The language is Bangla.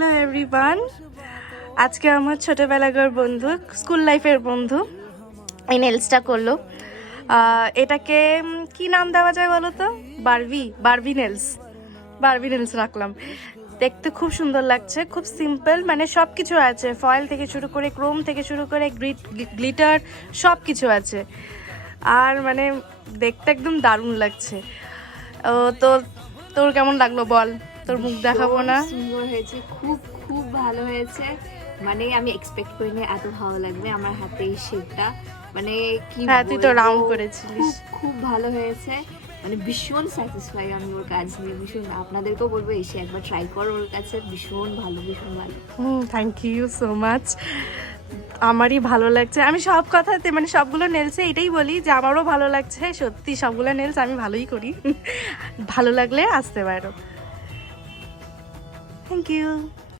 হ্যালো এভরিওয়ান, আজকে আমার ছোটোবেলাকার বন্ধু, স্কুল লাইফের বন্ধু এই নেলসটা করলো। এটাকে কি নাম দেওয়া যায় বলো তো? বারবি নেলস রাখলাম। দেখতে খুব সুন্দর লাগছে, খুব সিম্পল, মানে সব কিছু আছে, ফয়েল থেকে শুরু করে ক্রোম থেকে শুরু করে গ্লিটার সব কিছু আছে। আর মানে দেখতে একদম দারুণ লাগছে। তো তোর কেমন লাগলো বল? তোর মুখ দেখাবো না। সুন্দর হয়েছে, খুব খুব ভালো হয়েছে। মানে আমি এক্সপেক্ট করিনি এত ভালো লাগবে আমার হাতে এই শেপটা। মানে কি হ্যাঁ, তুই তো বলবো, রাউন্ড করেছিলিস। খুব খুব ভালো হয়েছে। মানে ভীষণ স্যাটিসফাই আমি ওর কাজ নিয়ে, ভীষণ। আপনাদেরকেও বলবো এসে একবার ট্রাই করো ওর কাছে, ভীষণ ভালো, ভীষণ ভালো। Thank you so much. আমারই ভালো লাগছে, আমি সব কথাতে মানে সবগুলো নেলসে এটাই বলি যে আমারও ভালো লাগছে। সত্যি সবগুলো নেলস আমি ভালোই করি। ভালো লাগলে আসতে পারো। Thank you.